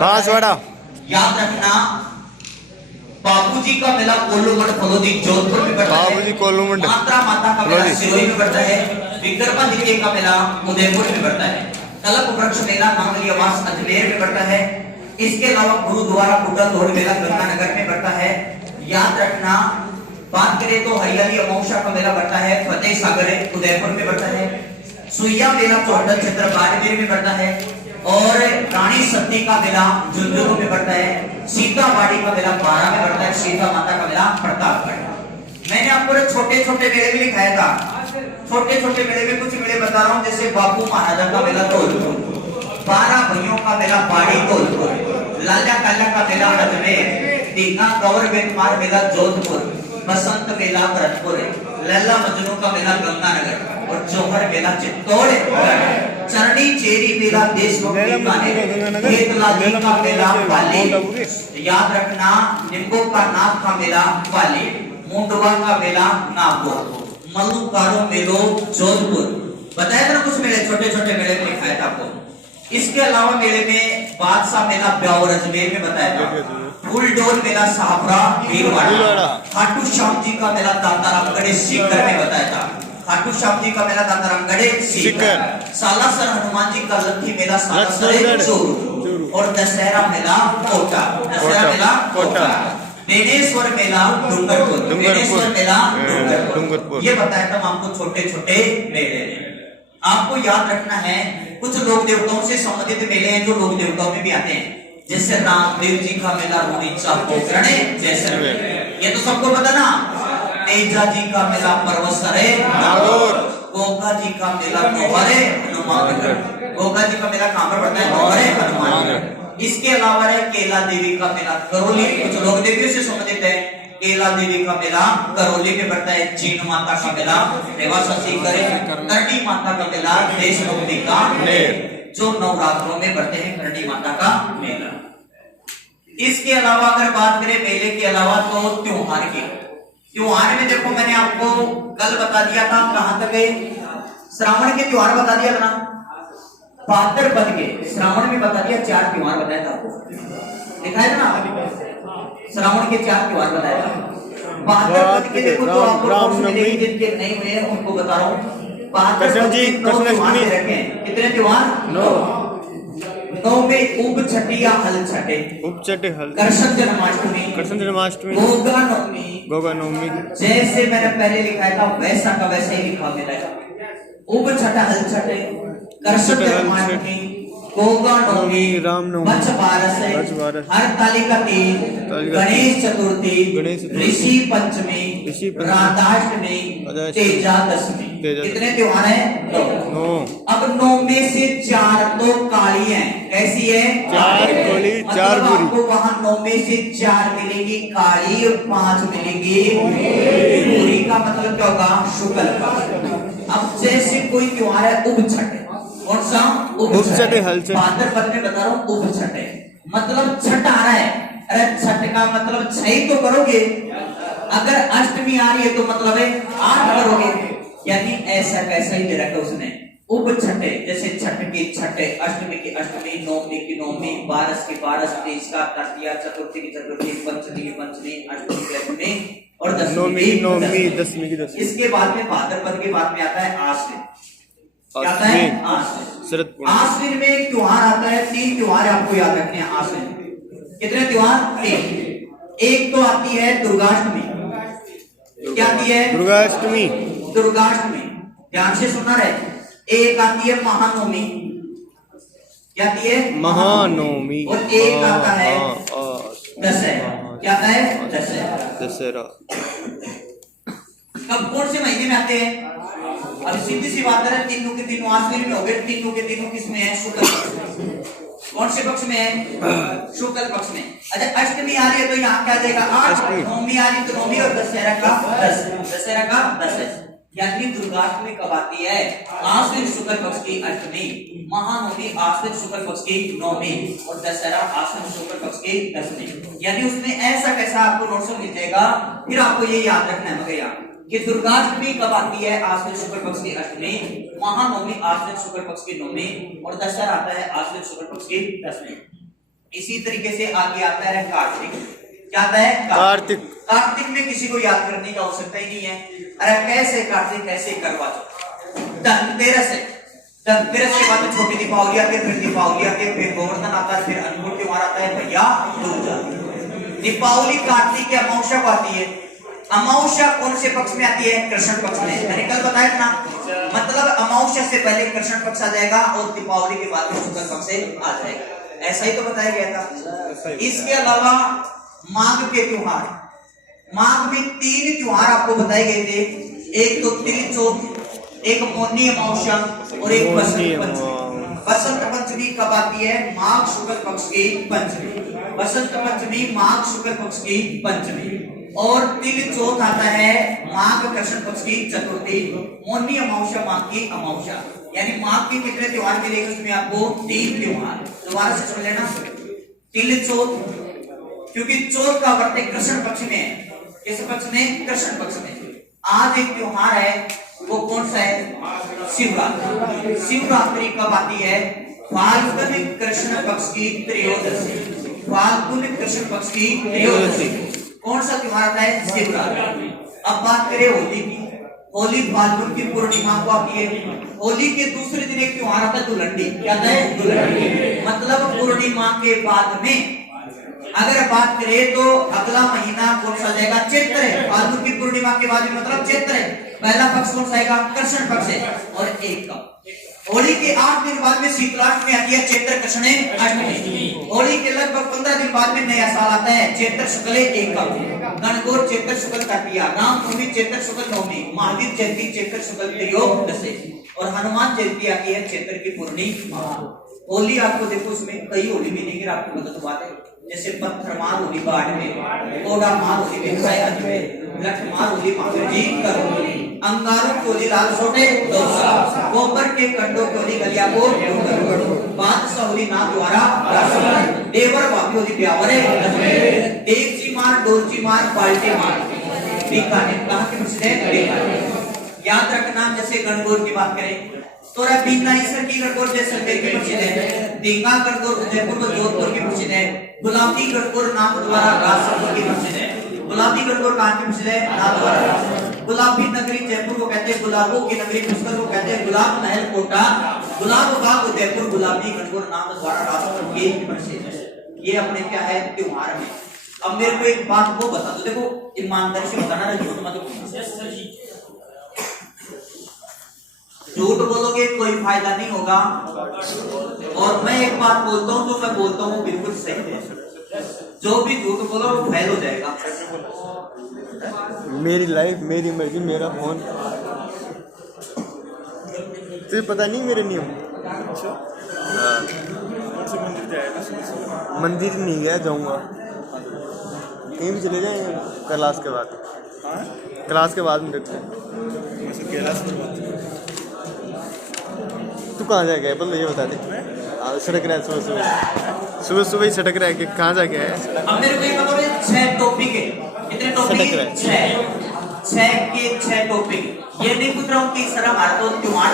बांसवाड़ा। याद रखना बाबूजी का मेला कोल्लूमठ फलोदी जोधपुर में पड़ता है। बाबूजी कोल्लूमठ मात्रा माता का मेला सिरोही में पड़ता है। विक्रमादित्य का मेला उदयपुर में पड़ता है। कल्प वृक्ष मेला मांगलियावास अजमेर में पड़ता है। इसके अलावा गुरुद्वारा बुड्ढा धोड़ मेला गंगानगर में पड़ता है। याद रखना बात करें तो हरियाली अमावस्या का मेला पड़ता है फतेह सागर उदयपुर में पड़ता है। सुइया मेला चौहटल क्षेत्र बाड़मेर में पड़ता है। और रानी सती का मेला झुंझुनू में पड़ता है। सीताबाड़ी का मेला बारा में पड़ता है। सीता माता का मेला प्रतापगढ़। मैंने आपको छोटे छोटे मेले भी दिखाया था। छोटे छोटे मेले में कुछ मेले बता रहा हूँ, जैसे बापू महाराजा का मेला धौलपुर, 12 भैयों का मेला बाड़ी धौलपुर, लाला काला का मेला अजमेर, दीघा गवर्नमेंट मार मेला जोधपुर, बसंत मेला भरतपुर, लैला मजनू का मेला गंगानगर और जौहर मेला चित्तौड़, चरणी चेरी मेला देशभक्ति बीकानेर, खेतलाजी का मेला पाली, याद रखना निम्बो का नाथ का मेला पाली, मुंडवा का मेला नागौर, मल्लुकारो मेलो जोधपुर। बताया था ना कुछ मेले, छोटे छोटे मेले में दिखाया था आपको। इसके अलावा मेले में बादशाह मेला ब्यावर अजमेर में बताया था। फूलडोल मेला साफरा भीलवाड़ा, खाटू श्याम जी का मेला दातारामगढ़ सीकर में बताया था। खाटू श्याम जी का मेला दातारामगढ़ सीकर, सालासर हनुमान जी का लक्की मेला सालासर चूरू और दशहरा मेला कोटा, दशहरा मेला कोटा, बेनेश्वर मेला डूंगरपुर, बेनेश्वर मेला डूंगरपुर। ये बताया था आपको छोटे छोटे मेले। आपको याद रखना है कुछ लोक देवताओं से संबंधित मेले हैं जो लोक देवताओं में भी आते हैं, जैसे रामदेव जी का मेला रूड़ीचा पोखरणे जैसलमेर, ये तो सबको पता ना। तेजा जी का मेला परवसरे नागौर, गोगा जी का मेला नौहरे हनुमानगढ़, गोगा जी का मेला कहां पर पड़ता है? नौहरे हनुमानगढ़। इसके अलावा है केला देवी का मेला करौली, कुछ लोक देवियों से संबंधित है। केला देवी का मेला करौली में पड़ता है। जीन माता का मेला रेवासा सीकर, करणी माता का मेला देशभक्ति का जो नवरात्रों में बढ़ते हैं करणी माता का मेला। इसके अलावा अगर बात करें मेले के अलावा तो त्योहार की, त्योहार में देखो मैंने आपको कल बता दिया था, कहां तक गए? श्रावण के त्योहार बता दिया था ना, भाद्रपद के, श्रावण में बता दिया 4 त्योहार बताया था आपको, दिखाया था ना, श्रावण के 4 त्योहार बताया था। भाद्रपद के देखो तो आपको जिनके नहीं हुए हैं उनको बता रहा हूँ। भाद्रपद के 9 त्योहार रखे हैं। कितने त्योहार? 9 में उप छठी या हल छठे, उप छठे हल, कृष्ण जन्माष्टमी, गोगा नवमी, जैसे मैंने पहले लिखाया था वैसा का वैसे ही लिखा मेरा। उप छठा हल छठे, कृष्ण जन्माष्टमी, गोगा नवमी, रामनवमी, बछ हरतालिका तीज, गणेश चतुर्थी, ऋषि पंचमी, राधाष्टमी, तेजा दशमी। कितने त्योहार हैं? 9। अब 9 में से 4 तो काली हैं। कैसी है? 4 काली 4 बुरी। आपको वहां 9 में से 4 मिलेगी काली और 5 मिलेगी बुरी। का मतलब क्या होगा? शुक्ल का। अब जैसे कोई त्योहार है उप छठ, कौन सा? उप छठ। भाद्रपद में बता रहा हूँ उप छठ है, मतलब छठ आ रहा है। अरे छठ का मतलब 6 तो करोगे, अगर अष्टमी आ रही है तो मतलब है 8 करोगे, यानी ऐसा कैसा ही दे रखा उसने। उप छठे जैसे छठ की छठे, अष्टमी की अष्टमी, नवमी की नवमी, बारस की बारस, तीज का तृतीया, चतुर्थी की चतुर्थी, पंचमी की पंचमी, अष्टमी की अष्टमी और दशमी की दशमी। इसके बाद में भाद्रपद के बाद में आता है आश्विन। क्या आता है? आश्विन। आश्विन में एक त्योहार आता है, 3 त्योहार आपको याद रखने हैं आश्विन। कितने त्योहार? 3। एक तो आती है दुर्गाष्टमी। क्या आती है? दुर्गाष्टमी। दुर्गाष्टमी ध्यान से सुनना रहे। एक आती है महानवमी। क्या आती है? महानवमी। और एक आता है दशहरा। क्या आता है? दशहरा। कब कौन से महीने में आते हैं? अब सीधी सी बात है, तीनों के तीनों आश्विन में हो गए। तीनों के तीनों किस में है? शुक्ल पक्ष। कौन से पक्ष में है? शुक्ल पक्ष में। अच्छा अष्टमी आ रही है तो यहाँ क्या जाएगा? 8। नवमी आ रही तो नवमी और दशहरा का 10। दशहरा का 10 है। यानी दुर्गाष्टमी कब आती है? आश्विन शुक्ल पक्ष की अष्टमी, महानवमी आश्विन शुक्ल पक्ष की नवमी और दशहरा आश्विन शुक्ल पक्ष की 10वीं। यानी उसमें ऐसा कैसा आपको नोट्स मिल जाएगा। फिर आपको ये याद रखना है मगर यहाँ कि दुर्गाष्टमी कब आती है? आश्विन शुक्ल पक्ष की अष्टमी, महानवमी आश्विन शुक्ल पक्ष की नवमी और दशहरा आता है आश्विन शुक्ल पक्ष की 10वीं। इसी तरीके से आगे आता है कार्तिक। क्या आता है? कार्तिक। कार्तिक में किसी को याद करने की आवश्यकता ही नहीं है। अरे कैसे कार्तिक, कैसे करवा चौथ, धनतेरस है। धनतेरस के बाद में छोटी दीपावली आती है, फिर दीपावली आती है, फिर गोवर्धन आता है, फिर अनमोल त्योहार आता है भैया दूजा। दीपावली कार्तिक की अमावस्या को आती है। अमावस्या कौन से पक्ष में आती है? कृष्ण पक्ष में। मैंने कल बताया था, मतलब अमावस्या से पहले कृष्ण पक्ष आ जाएगा और दीपावली के बाद में शुक्ल पक्ष आ जाएगा। ऐसा ही तो बताया गया था। इसके अलावा माघ के त्योहार, माघ में 3 त्योहार आपको बताए गए थे। एक तो तिल चौथ, एक मौनी अमावस्या और एक बसंत पंचमी। बसंत पंचमी कब आती है? माघ शुक्ल पक्ष की पंचमी। बसंत पंचमी माघ शुक्ल पक्ष की पंचमी। और तिल चौथ आता है माघ कृष्ण पक्ष की चतुर्थी। मौनी अमावस्या माघ की अमावस्या। यानी माघ के कितने त्योहार मिलेंगे? उसमें आपको 3 त्योहार। दोबारा से सुन लेना, तिल चौथ, क्योंकि चौथ का व्रत कृष्ण पक्ष में है। किस पक्ष में? कृष्ण पक्ष में। आज एक त्योहार है, वो कौन सा है? शिवरात्रि। शिवरात्रि कब आती है? फाल्गुन कृष्ण पक्ष की त्रयोदशी। फाल्गुन कृष्ण पक्ष की त्रयोदशी। कौन सा त्योहार आता है? शिवरात्रि। अब बात करें होली की। होली फाल्गुन की पूर्णिमा को आती है। होली के दूसरे दिन एक त्योहार आता है दुलंडी। क्या आता है? दुलंडी। मतलब पूर्णिमा के बाद में अगर बात करें तो अगला महीना कौन सा जाएगा? चैत्र है। फाल्गुन की पूर्णिमा के बाद मतलब चैत्र है। पहला पक्ष कौन सा आएगा? कृष्ण पक्ष है। और एक का होली के 8 दिन बाद में शीतलाष्टमी आती है, चैत्र कृष्ण अष्टमी। होली के लगभग 15 दिन बाद में नया साल आता है, चैत्र शुक्ल एकम। गणगौर चैत्र शुक्ल तृतीया, रामनवमी चैत्र शुक्ल नवमी, महावीर जयंती चैत्र शुक्ल त्रयोदशी और हनुमान जयंती आती है चैत्र की पूर्णिमा। होली आपको देखो, उसमें कई होली मिलेंगे, आपको बता बात है। जैसे पत्थर मार होली बाढ़ में, कोड़ा मार होली बेखाया में, लठ मार होली महावीर जी करो, अंगारों की होली लाल छोटे गोबर के कंडों की होली गलिया को बादशाह होली ना द्वारा देवर भाभी होली ब्यावरे, देवची मार डोलची मार बाल्टी मार। बीकानेर कहाँ के प्रसिद्ध है? बीकानेर। याद रखना, जैसे गणगौर की बात करें तो बीकानेर की गणगौर जैसलमेर की प्रसिद्ध है। दींगा गणगौर उदयपुर व जोधपुर की प्रसिद्ध है। गुलाबी गणगौर नाम द्वारा राजसमंद की प्रसिद्ध है। गुलाबी गणगौर कहाँ की प्रसिद्ध है? नाम। गुलाबी नगरी जयपुर को कहते हैं, गुलाबों की नगरी पुष्कर को कहते हैं, गुलाब महल कोटा, गुलाब बाग उदयपुर, गुलाबी गणगौर नाम द्वारा राजसमंद की प्रसिद्ध है। ये अपने क्या है? त्योहार में। अब मेरे को एक बात वो बता दो, देखो ईमानदारी से बताना, झूठ मत बोलना। झूठ बोलोगे कोई फायदा नहीं होगा। और मैं एक बात बोलता हूँ, जो मैं बोलता हूँ बिल्कुल सही है। जो भी झूठ बोलो वो फेल हो जाएगा। मेरी लाइफ, मेरी मर्जी, मेरा फोन। तुझे पता नहीं मेरे नियम? मंदिर नहीं गया, जाऊंगा कहीं भी चले जाएंगे क्लास के बाद। क्लास के बाद में देखते हैं। तू कहाँ जाके? बोल ये बता दे। सड़क रहा है सुबह सुबह, सुबह सुबह ही सड़क रहा है कि कहाँ जाके है? अब मेरे को ये बताओ, 6 टॉपिक है। कितने टॉपिक है? 6 के 6 टॉपिक। ये नहीं पूछ रहा हूँ कि सर हमारा तो त्योहार